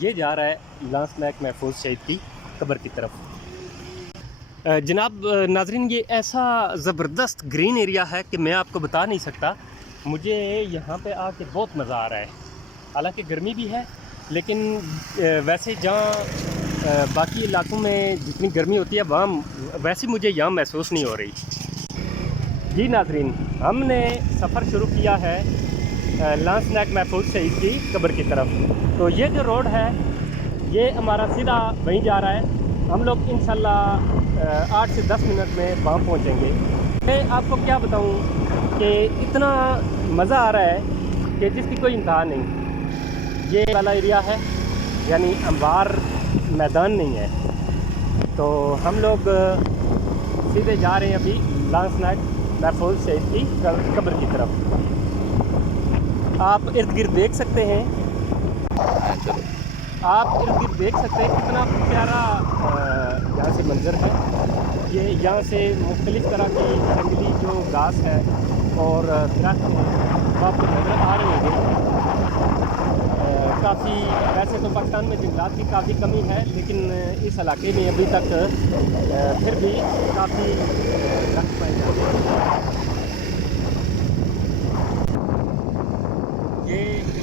یہ جا رہا ہے لانس نائک محفوظ شہید کی قبر کی طرف۔ جناب ناظرین، یہ ایسا زبردست گرین ایریا ہے کہ میں آپ کو بتا نہیں سکتا۔ مجھے یہاں پہ آ کے بہت مزہ آ رہا ہے، حالانکہ گرمی بھی ہے، لیکن ویسے جہاں باقی علاقوں میں جتنی گرمی ہوتی ہے وہاں ویسی مجھے یہاں محسوس نہیں ہو رہی۔ جی ناظرین، ہم نے سفر شروع کیا ہے لانس نائک محفوظ شہید کی قبر کی طرف۔ تو یہ جو روڈ ہے یہ ہمارا سیدھا وہیں جا رہا ہے۔ ہم لوگ انشاءاللہ 8 سے 10 منٹ میں وہاں پہنچیں گے۔ میں آپ کو کیا بتاؤں کہ اتنا مزہ آ رہا ہے کہ جس کی کوئی انتہا نہیں۔ یہ والا ایریا ہے، یعنی انبار میدان نہیں ہے۔ تو ہم لوگ سیدھے جا رہے ہیں ابھی لانس نائک محفوظ شہید کی قبر کی طرف۔ آپ ارد گرد دیکھ سکتے ہیں، اتنا پیارا یہاں سے منظر ہے۔ یہ یہاں سے مختلف طرح کی جنگلی جو گھاس ہے اور درخت ہیں وہ آپ کو نظر آ رہے ہوں گے۔ کافی، ویسے تو پاکستان میں جنگلات کی کافی کمی ہے، لیکن اس علاقے میں ابھی تک پھر بھی کافی درخت پائے جاتے ہیں۔ یہ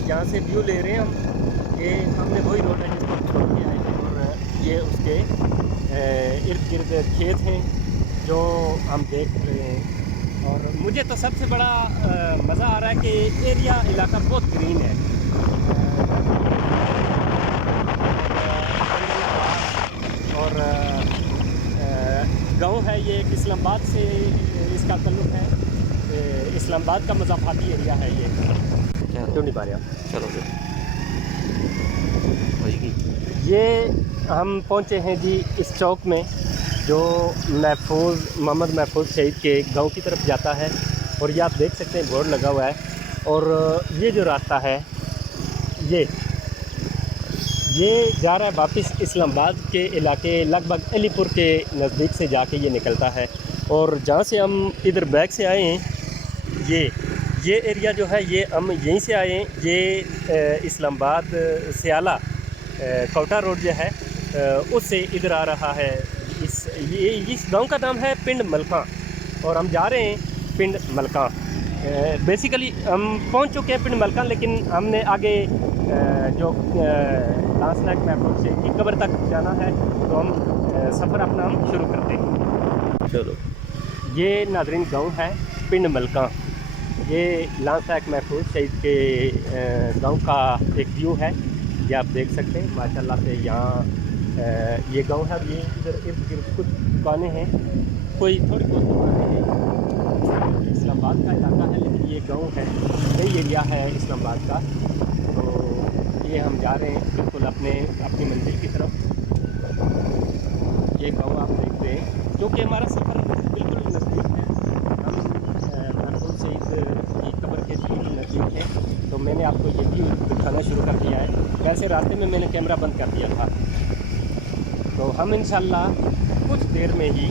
یہاں سے ویو لے رہے ہیں ہم، یہ ہم نے وہی روڈ ہے جس کو چھوڑ کے آئے ہیں، اور یہ اس کے ارد گرد کھیت ہیں جو ہم دیکھ رہے ہیں۔ اور مجھے تو سب سے بڑا مزہ آ رہا ہے کہ ایریا علاقہ بہت گرین ہے، اور گاؤں ہے یہ ایک اسلام آباد سے اس کا تعلق ہے۔ اسلام آباد کا مضافاتی ایریا ہے یہ۔ کیوں نہیں پا رہے آپ؟ چلو یہ ہم پہنچے ہیں جی اس چوک میں جو محمد محفوظ شہید کے گاؤں کی طرف جاتا ہے، اور یہ آپ دیکھ سکتے ہیں بورڈ لگا ہوا ہے۔ اور یہ جو راستہ ہے یہ جا رہا ہے واپس اسلام آباد کے علاقے، لگ بھگ علی پور کے نزدیک سے جا کے یہ نکلتا ہے۔ اور جہاں سے ہم ادھر بیک سے آئے ہیں، یہ ایریا جو ہے یہ ہم یہیں سے آئے ہیں۔ یہ اسلام آباد سیالہ کوٹا روڈ جو ہے اس سے ادھر آ رہا ہے۔ اس گاؤں کا نام ہے پنڈ ملکاں، اور ہم جا رہے ہیں پنڈ ملکاں۔ بیسیکلی ہم پہنچ چکے ہیں پنڈ ملکاں، لیکن ہم نے آگے جو لانس نائک محفوظ شہید کی قبر تک جانا ہے، تو ہم سفر اپنا ہم شروع کرتے ہیں۔ چلو، یہ ناظرین گاؤں ہے پنڈ ملکاں۔ یہ لانس نائک محفوظ شہید کے گاؤں کا ایک ویو ہے، یہ آپ دیکھ سکتے ہیں ماشاءاللہ سے۔ یہاں یہ گاؤں ہے، اور یہ ادھر ارد گرد کچھ دکانیں ہیں، کوئی تھوڑی بہت دکانیں ہیں۔ اسلام آباد کا علاقہ ہے، لیکن یہ گاؤں ہے، یہی ایریا ہے اسلام آباد کا۔ تو یہ ہم جا رہے ہیں بالکل اپنی منزل کی طرف۔ یہ گاؤں آپ دیکھتے ہیں، کیونکہ ہمارا سفر بالکل نزدیک ہے، ہم محفوظ شہید کی قبر کے بالکل نزدیک ہیں، تو میں نے آپ کو یہ بھی دکھانا شروع کر دیا ہے۔ ویسے راستے میں نے کیمرہ بند کر دیا تھا۔ تو ہم انشاءاللہ کچھ دیر میں ہی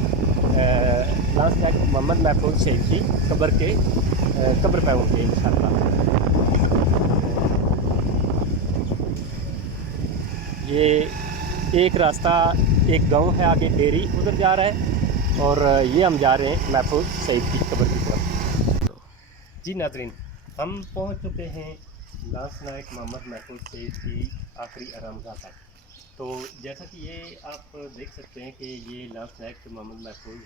لانس نائک محمد محفوظ شہید کی قبر پہ ہوں گے انشاءاللہ۔ یہ ایک راستہ، ایک گاؤں ہے آگے ڈیری، ادھر جا رہا ہے، اور یہ ہم جا رہے ہیں محفوظ شہید کی قبر کی طرف۔ جی ناظرین، ہم پہنچ چکے ہیں لانس نائک محمد محفوظ شہید کی آخری آرامگاہ تک۔ تو جیسا کہ یہ آپ دیکھ سکتے ہیں کہ یہ لانس نائک محمد محفوظ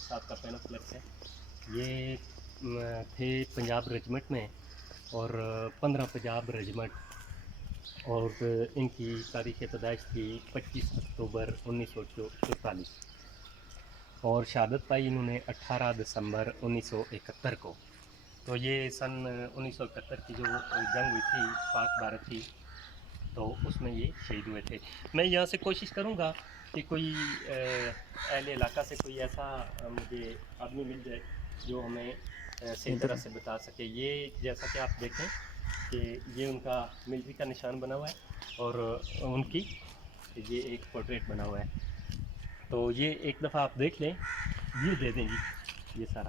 صاحب کا پینل فلیکس ہے۔ یہ تھے پنجاب ریجمنٹ میں، اور 15 پنجاب ریجمنٹ، اور ان کی تاریخ پیدائش تھی 25 اکتوبر 1944، اور شہادت پائی انہوں نے 18 دسمبر 1971 کو۔ تو یہ سن 1971 کی جو جنگ ہوئی تھی پاک بھارت کی، تو اس میں یہ شہید ہوئے تھے۔ میں یہاں سے کوشش کروں گا کہ کوئی اہل علاقہ سے کوئی ایسا مجھے آدمی مل جائے جو ہمیں صحیح طرح سے بتا سکے۔ یہ جیسا کہ آپ دیکھیں کہ یہ ان کا ملٹری کا نشان بنا ہوا ہے، اور ان کی یہ ایک پورٹریٹ بنا ہوا ہے۔ تو یہ ایک دفعہ آپ دیکھ لیں، ویو دے دیں جی یہ سارا۔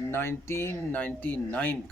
1999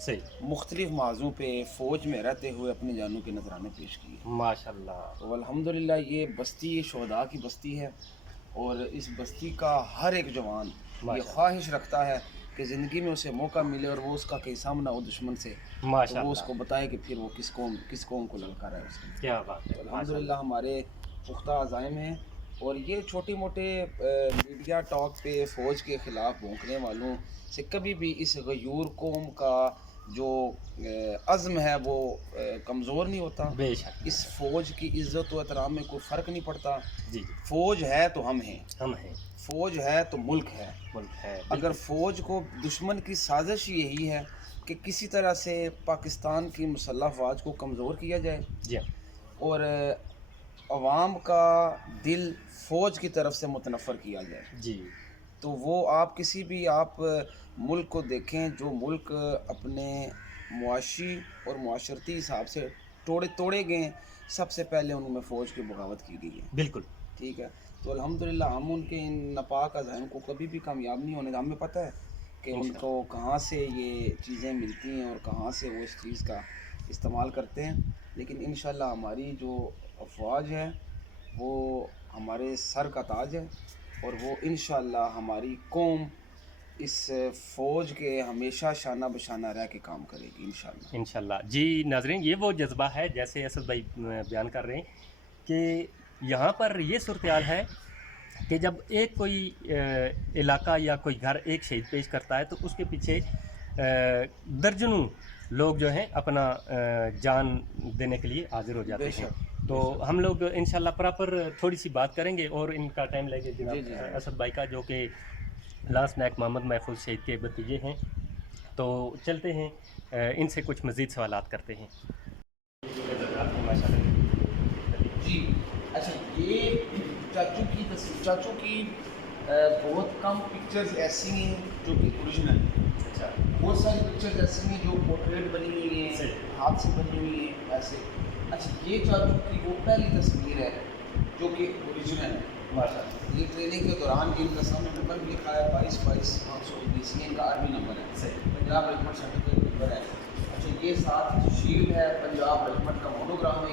صحیح مختلف موضوع پہ فوج میں رہتے ہوئے اپنے جانوں کے نذرانے پیش کیے. ماشاءاللہ. تو الحمدللہ یہ بستی شہداء کی بستی ہے، اور اس بستی کا ہر ایک جوان یہ خواہش رکھتا ہے کہ زندگی میں اسے موقع ملے اور وہ اس کا کئی سامنا ہو دشمن سے، تو وہ اس کو بتائے کہ پھر وہ کس قوم کو للکارا ہے اس کو. کیا بات ہے. الحمدللہ ہمارے پختہ عزائم ہیں، اور یہ چھوٹے موٹے میڈیا ٹاک پہ فوج کے خلاف بھونکنے والوں سے کبھی بھی اس غیور قوم کا جو عزم ہے وہ کمزور نہیں ہوتا. بے شک. اس فوج کی عزت و احترام میں کوئی فرق نہیں پڑتا. جی فوج ہے تو ہم ہیں، ہم ہیں. فوج ہے تو ملک ہے. ملک ہے. اگر فوج کو دشمن کی سازش یہی ہے کہ کسی طرح سے پاکستان کی مسلح افواج کو کمزور کیا جائے، جی اور عوام کا دل فوج کی طرف سے متنفر کیا جائے، جی تو وہ آپ کسی بھی آپ ملک کو دیکھیں جو ملک اپنے معاشی اور معاشرتی حساب سے توڑے گئے، سب سے پہلے ان میں فوج کی بغاوت کی گئی ہے. بالکل. ٹھیک ہے. تو الحمدللہ ہم ان کے ان ناپاک عزائم کو کبھی بھی کامیاب نہیں ہونے دیں. ہمیں پتہ ہے کہ ان کو کہاں سے یہ چیزیں ملتی ہیں اور کہاں سے وہ اس چیز کا استعمال کرتے ہیں، لیکن انشاءاللہ ہماری جو افواج ہے وہ ہمارے سر کا تاج ہے، اور وہ انشاءاللہ ہماری قوم اس فوج کے ہمیشہ شانہ بشانہ رہ کے کام کرے گی انشاءاللہ. انشاءاللہ. جی ناظرین، یہ وہ جذبہ ہے جیسے اسد بھائی بیان کر رہے ہیں کہ یہاں پر یہ صورتحال ہے کہ جب ایک کوئی علاقہ یا کوئی گھر ایک شہید پیش کرتا ہے تو اس کے پیچھے درجنوں لوگ جو ہیں اپنا جان دینے کے لیے حاضر ہو جاتے ہیں. تو ہم لوگ انشاءاللہ پراپر تھوڑی سی بات کریں گے اور ان کا ٹائم لگے جناب اسد بھائی کا، جو کہ لانس نائک محمد محفوظ شہید کے بھتیجے ہیں. تو چلتے ہیں ان سے کچھ مزید سوالات کرتے ہیں. جی اچھا، یہ چاچو کی بہت کم پکچرز ایسی ہیں جو کہ اوریجنل ہیں. اچھا. بہت ساری پکچرز ایسی ہیں جو پورٹریٹ بنی ہوئی ہیں، ہاتھ سے بنی ہوئی ہیں ایسے. اچھا، یہ چاچو کی وہ پہلی تصویر ہے جو کہ اوریجنل ہے. یہ ٹریننگ کے دوران ان کا سامنے نمبر بھی لکھا ہے 22/519، یہ ان کا آرمی نمبر ہے، پنجاب ریجمنٹ سرٹیفکیٹ نمبر ہے. اچھا، یہ ساتھ شیلڈ ہے پنجاب ریجمنٹ کا مونوگرام ہے.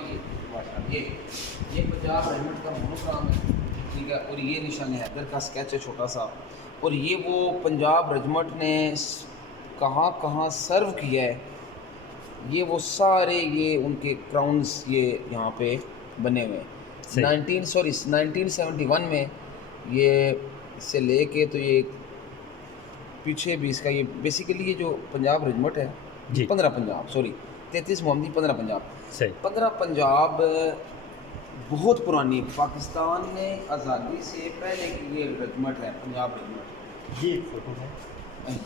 یہ پنجاب ریجمنٹ کا مونوگرام ہے. ٹھیک ہے. اور یہ نشان حیدر کا اسکیچ ہے چھوٹا سا. اور یہ وہ پنجاب ریجمنٹ نے کہاں کہاں سرو کیا ہے، یہ وہ سارے یہ ان کے کراؤنز یہ یہاں پہ بنے ہوئے ہیں. 1971 میں یہ سے لے کے تو یہ پیچھے بھی اس کا یہ بیسیکلی یہ جو پنجاب ریجمنٹ ہے 15 پنجاب 33 محمدی 15 پنجاب 15 پنجاب بہت پرانی پاکستان میں آزادی سے پہلے کی یہ ریجمنٹ ہے پنجاب ریجمنٹ. یہ فوٹو ہے،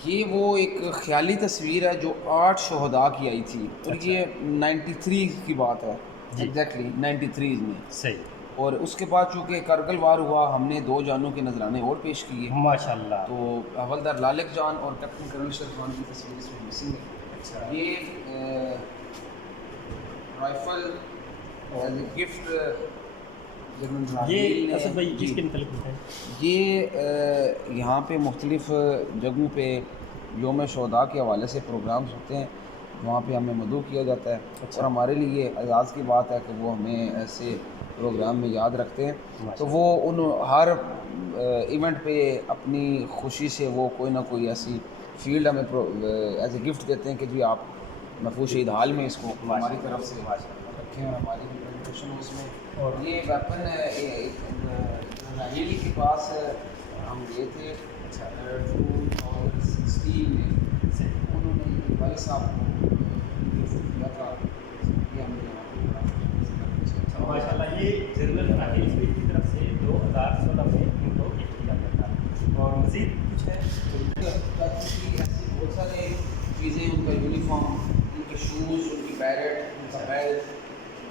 یہ وہ ایک خیالی تصویر ہے جو 8 شہداء کی آئی تھی، اور یہ 93 کی بات ہے ایگزیکٹلی 93 میں. صحیح. اور اس کے بعد چونکہ کرگل وار ہوا، ہم نے 2 جانوں کے نذرانے اور پیش کیے ماشاءاللہ. تو حوالدار لالک جان اور کیپٹن کرن اشرف خان کی تصویر اس میں مسنگ ہے. اچھا. یہ رائفل ایز اے گفٹ یہ اسد بھائی کس کے متعلق ہے؟ یہ یہاں پہ مختلف جگہوں پہ یوم شہداء کے حوالے سے پروگرامز ہوتے ہیں، وہاں پہ ہمیں مدعو کیا جاتا ہے. اور ہمارے لیے یہ اعزاز کی بات ہے کہ وہ ہمیں ایسے پروگرام میں یاد رکھتے ہیں. تو وہ ان ہر ایونٹ پہ اپنی خوشی سے وہ کوئی نہ کوئی ایسی فیلڈ ہمیں ایز اے گفٹ دیتے ہیں کہ جی آپ محفوظ شہید حال میں اس کو ہماری طرف سے رکھیں اور ہماری پریزنٹیشن ہو اس میں. اور یہ ویپن راہیلی کے پاس ہم گئے تھے 2016 میں، انہوں نے والد صاحب کو گفٹ کیا تھا. یہ ہم نے ماشاءاللہ یہ جنرل راکیش بھائی کی طرف سے 2016 میں ان کو گفٹ کیا گیا تھا. اور مزید کچھ ہے ایسی بہت سارے چیزیں، ان کا یونیفارم، ان کے شوز، ان کی بیرٹ، ان کا بیلٹ،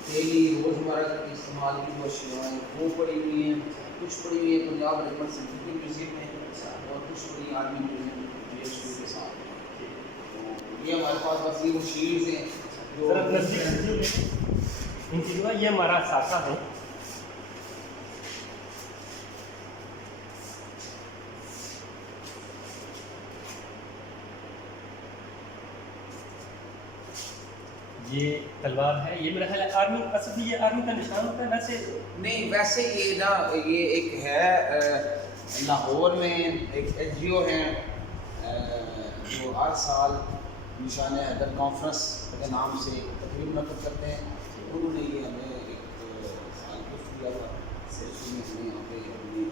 ڈیلی روزمرہ کی استعمال کی وہ اشیاء وہ پڑی ہوئی ہیں. کچھ پڑی ہوئی ہے پنجاب ریجمنٹ سرٹیفکیٹ میوزیم میں، اور کچھ پڑی آرمی میوزیم GSU کے ساتھ. تو یہ ہمارے پاس بس یہ وہ شیلڈز ہیں جو ان چیزوں کا. یہ ہمارا ساکہ ہے. یہ تلوار ہے، یہ میرا خیال ہے آرمی، اصل یہ آرمی کا نشان ہوتا ہے ویسے؟ نہیں ویسے یہ نا یہ ایک ہے لاہور میں ایک این جی او ہیں جو ہر سال نشان حیدر کانفرنس کے نام سے تقریب منعقد کرتے ہیں، انہوں نے یہ ہمیں ایک سال گفٹ دیا تھا، اس میں ہمیں یہاں پہ اپنی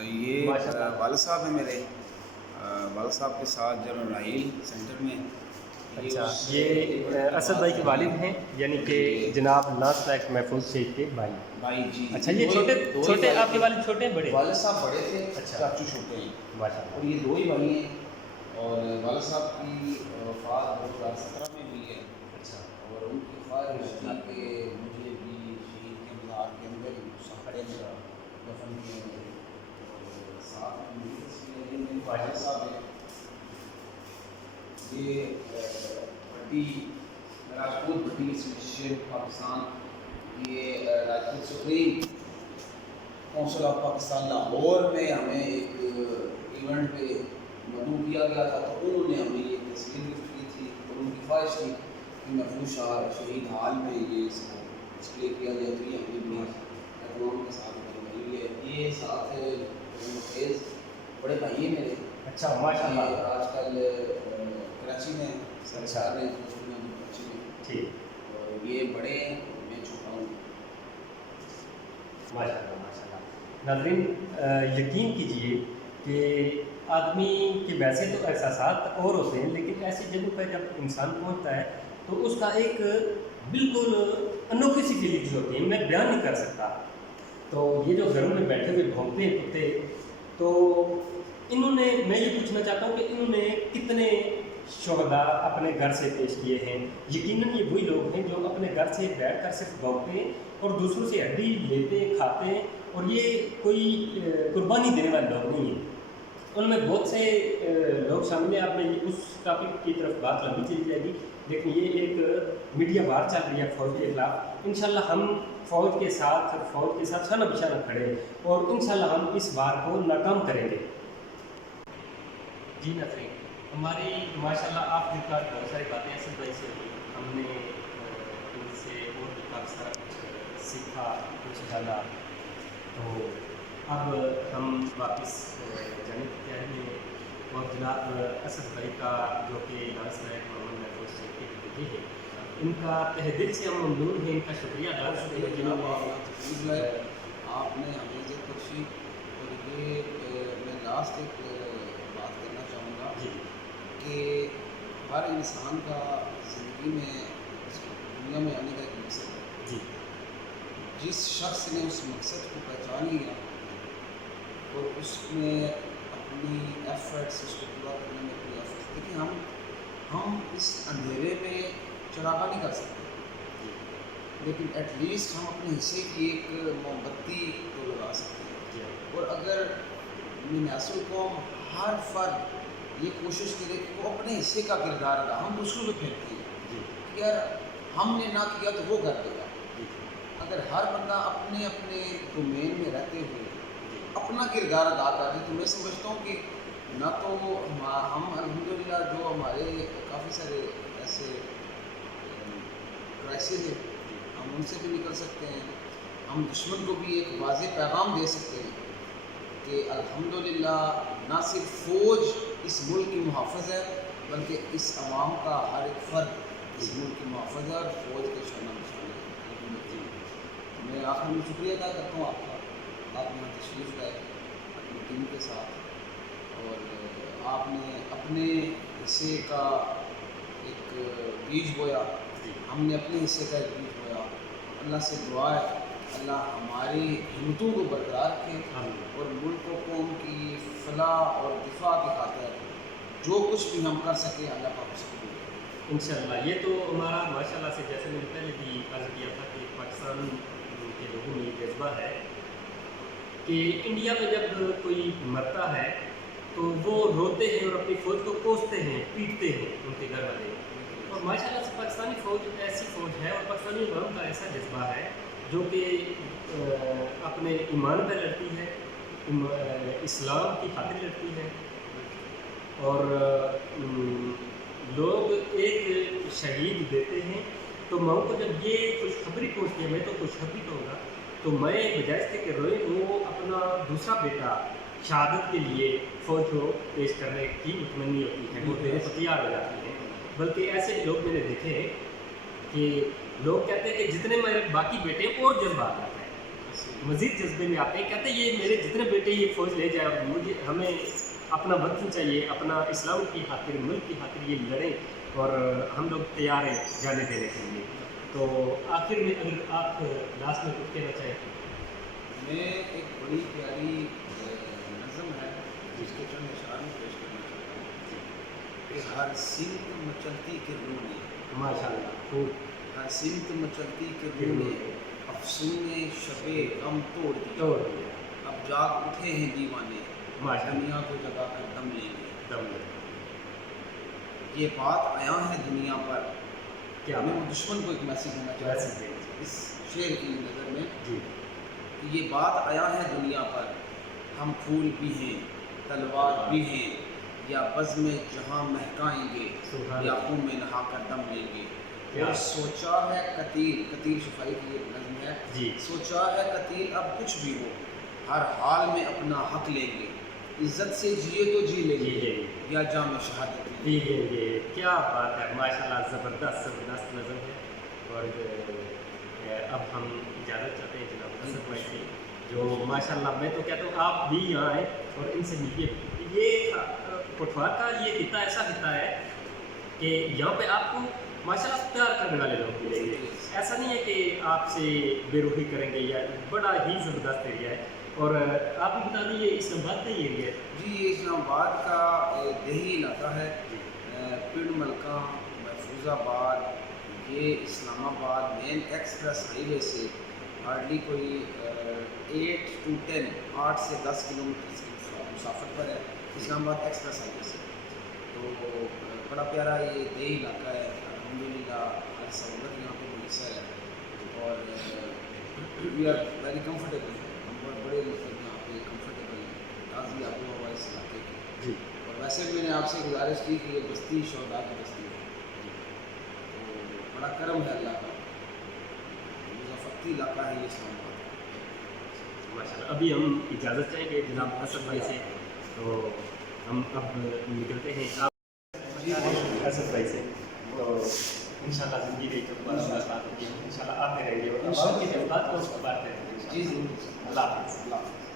یہ والد صاحب ہیں میرے، والد صاحب کے ساتھ جنرل راحیل سینٹر میں۔ اچھا، یہ اسد بھائی کے والد ہیں، یعنی کہ جناب ناز نائک محفوظ شیخ کے بھائی جی۔ اچھا، یہ چھوٹے آپ کے والد چھوٹے ہیں بڑے؟ والد صاحب بڑے تھے، اچھا، چاچو چھوٹے ہیں، ماشاء اللہ۔ اور یہ دو ہی بھائی ہیں، اور والد صاحب کی وفات 2017 میں ہوئی ہے۔ اچھا، اور ان کی خواہش تھی کہ مجھے بھی شہید کے مزار کے اندر ہی دفن کیا جائے، اور ساتھ میں میرے والد صاحب ہیں، یہ بھٹی راجپوت بھٹی ایسوسیشن پاکستان، یہ Rajput supreme council of Pakistan Lahore میں ہمیں ایک ایونٹ پہ مدعو کیا گیا تھا، تو انہوں نے ہمیں یہ تصویر گفٹ کی تھی، اور ان کی خواہش تھی کہ محفوظ شہید ہال میں یہ اس کو ڈسپلے کیا جائے، تو یہ ہمیں بھی احترام کے ساتھ بنائی ہے۔ یہ ساتھ خیز بڑے بھائی ہیں میرے، اچھا، ماشاء اللہ، آج کل کراچی میں سرکار ہیں، کراچی میں، ٹھیک، اور یہ بڑے ہیں، میں چھوٹا ہوں۔ ماشاء اللہ، ماشاء اللہ۔ ناظرین، یقین کیجئے کہ آدمی کے ویسے تو احساسات اور ہوتے ہیں، لیکن ایسی جگہوں پہ جب انسان پہنچتا ہے تو اس کا ایک بالکل انوکھی سی فیلنگز ہوتی ہیں، میں بیان نہیں کر سکتا۔ تو یہ جو گھروں میں بیٹھے ہوئے بھونکتے ہیں کتے، تو انہوں نے، میں یہ پوچھنا چاہتا ہوں کہ انہوں نے کتنے شہداء اپنے گھر سے پیش کیے ہیں؟ یقیناً یہ وہی لوگ ہیں جو اپنے گھر سے بیٹھ کر صرف بھونکتے ہیں اور دوسروں سے ہڈی لیتے ہیں، کھاتے ہیں، اور یہ کوئی قربانی دینے والے لوگ نہیں ہیں۔ ان میں بہت سے لوگ شامل ہیں، آپ نے اس ٹاپک کی طرف بات لمبی چلی جائے گی، لیکن یہ ایک میڈیا وار چل رہی ہے فوج کے خلاف۔ انشاءاللہ ہم فوج کے ساتھ شانہ بشانہ کھڑے ہیں، اور انشاءاللہ ہم اس وار کو ناکام کریں گے۔ جی ناظرین، ہماری ماشاءاللہ آپ کے ساتھ بہت ساری باتیں اسد بھائی سے ہوئی، ہم نے ان سے اور بھی کافی سارا کچھ سیکھا، کچھ جانا۔ تو اب ہم واپس جانے کی تیاری میں، اور جناب اسد بھائی کا جو کہ ناز نائک محمد محفوظ شیخ کے بیٹے ہیں، ان کا تہ دل سے ہم ممنون ہیں، ان کا شکریہ ادا کرتے ہیں جنہوں نے آپ نے ہمیں ذکر بخشی۔ اور یہ میں لاسٹ ایک بات کرنا چاہوں گا جی کہ ہر انسان کا زندگی میں اس کو دنیا میں آنے کا ایک مقصد ہے۔ جی، جس شخص نے اس مقصد کو پہچان لیا اور اس میں اپنی ایفرٹس، اس کو پورا کرنے میں اپنی ایفرٹس، دیکھیں ہم اس اندھیرے میں چراغا نہیں کر سکتے، لیکن ایٹ لیسٹ ہم اپنے حصے کی ایک موم بتی کو لگا سکتے ہیں۔ اور اگر ناصر القوم ہر فرد یہ کوشش کرے کہ وہ اپنے حصے کا کردار ادا، ہم دوسروں پہ پھینکتے ہیں کہ یار ہم نے نہ کیا تو وہ کر دے گا۔ اگر ہر بندہ اپنے اپنے ڈومین میں رہتے ہوئے اپنا کردار ادا کر دے، تو میں سمجھتا ہوں کہ نہ تو ہم الحمدللہ جو ہمارے کافی سارے ایسے کرائسس ہیں ہم ان سے بھی نکل سکتے ہیں، ہم دشمن کو بھی ایک واضح پیغام دے سکتے ہیں کہ الحمدللہ نہ صرف فوج اس ملک کی محافظ ہے، بلکہ اس عوام کا ہر ایک فرد اس ملک کی محافظ ہے، اور فوج کے شانہ بشانہ ہے۔ میں آخر میں شکریہ ادا کرتا ہوں آپ کا، آپ یہاں تشریف لائے اپنی ٹیم کے ساتھ، اور آپ نے اپنے حصے کا ایک بیج بویا، ہم نے اپنے حصے کا ایک بیج بویا۔ اللہ سے دعا ہے اللہ ہماری ہمتوں کو برقرار رکھے، اور ملک و قوم کی فلاح اور دفاع کی خاطر جو کچھ بھی ہم کر سکیں اللہ پاک اس کو دے۔ انشاءاللہ یہ تو ہمارا ماشاءاللہ سے، جیسے میں نے پہلے بھی عرض کیا تھا کہ پاکستان کے لوگوں میں یہ جذبہ ہے کہ انڈیا میں جب کوئی مرتا ہے تو وہ روتے ہیں اور اپنی فوج کو کوستے ہیں، پیٹتے ہیں ان کے گھر والے۔ اور ماشاءاللہ سے پاکستانی فوج ایسی فوج ہے، اور پاکستانی عوام کا ایسا جذبہ ہے جو کہ اپنے ایمان پہ لڑتی ہے، اسلام کی خاطر لڑتی ہے، اور لوگ ایک شہید دیتے ہیں تو ماؤں کو جب یہ خوشخبری پہنچتی ہے، میں تو خوشخبری کہوں گا، تو میں بجائے اس کے کہ روئے وہ اپنا دوسرا بیٹا شہادت کے لیے فوج کو پیش کرنے کی مطمئنی ہوتی ہے، وہ دینے کو تیار ہو جاتی ہے۔ بلکہ ایسے لوگ میں نے دیکھے ہیں کہ لوگ کہتے ہیں کہ جتنے میرے باقی بیٹے اور جذبات آتے ہیں، مزید جذبے میں آتے ہیں، کہتے ہیں یہ میرے جتنے بیٹے یہ فوج لے جائے، اور مجھے ہمیں اپنا وطن چاہیے، اپنا اسلام کی خاطر، ملک کی خاطر یہ لڑیں، اور ہم لوگ تیار ہیں جانے دینے کے لیے۔ تو آخر میں اگر آپ لاسٹ میں کچھ کہنا چاہیں تو؟ میں ایک بڑی پیاری نظم ہے جس کے چند اشعار میں پیش کرنا چاہتا ہوں کہ ہر سمت مچلتی کرنوں نے، ماشاء اللہ خوب، ہر سمت مچلتی کرنوں نے افسون شب غم توڑ دیا، اب جاگ اٹھے ہیں دیوانے، دنیا کو جگا کر دم لیں گے۔ یہ بات آیا ہے دنیا پر، کیا میں دشمن کو ایک میسیج دینا چاہتا ہوں اس شعر کی نظر میں جی، کہ یہ بات آیا ہے دنیا پر، ہم پھول بھی ہیں تلوار بھی ہیں، یا بزم جہاں مہکائیں گے، یا خون میں نہا کر دم لیں گے۔ اور سوچا ہے قتیل، قتیل شفائی کی یہ نظم ہے، جی، سوچا ہے قتیل اب کچھ بھی ہو، ہر حال میں اپنا حق لیں گے، عزت سے جیے تو جی لیں گے، یا جام شہادت جی جی جی، کیا بات ہے، ماشاء اللہ، زبردست زبردست نظم ہے۔ اور اب ہم اجازت چاہتے ہیں جناب اسد بھائی سے، جو ماشاء اللہ میں تو کہتا ہوں آپ بھی یہاں آئیں اور ان سے ملیے۔ یہ پٹھوار کا یہ خطہ ایسا خطہ ہے کہ یہاں پہ آپ کو ماشاء اللہ پیار کرنے والے لوگ ملیں گے، ایسا نہیں ہے کہ آپ سے بے روحی کریں گے، یا بڑا ہی زبردست ایریا ہے۔ اور آپ بھی بتا دیجیے اسلام آباد کا ہی ایریا ہے؟ جی، یہ اسلام آباد کا دیہی علاقہ ہے، پنڈ ملکہ، محفوظ آباد، یہ اسلام آباد مین ایکسپریس ہائی وے سے ہارڈلی کوئی 8 to 10 8 سے 10 کلومیٹر کی مسافت پر ہے اسلام آباد ایکسپریس ہائی وے سے۔ تو بڑا پیارا یہ دیہی علاقہ ہے، الحمدللہ ہر سہولت یہاں پہ میسر ہے، اور وی آر ویری کمفرٹیبل، ہم بڑے مطلب یہاں پہ کمفرٹیبل ہیں، تازی آب و ہوا اس علاقے کی۔ جی، اور ویسے بھی میں نے آپ سے گزارش کی کہ یہ بستی شہداء کی بستی ہے، تو بڑا کرم ہے اللہ کا، مضافتی علاقہ ہے یہ اسلام آباد کا۔ ماشاء اللہ، ابھی ہم اجازت چاہیں گے جناب اسد بھائی سے، تو ہم اب نکلتے ہیں آپ اسد بھائی سے، تو انشاءاللہ زندگی میں جب ملاقات ہوگی انشاءاللہ آتے رہیں گے، اور آپ کی جذبات کو بات کریں گے۔ جی ضرور، اللہ حافظ۔ اللہ حافظ۔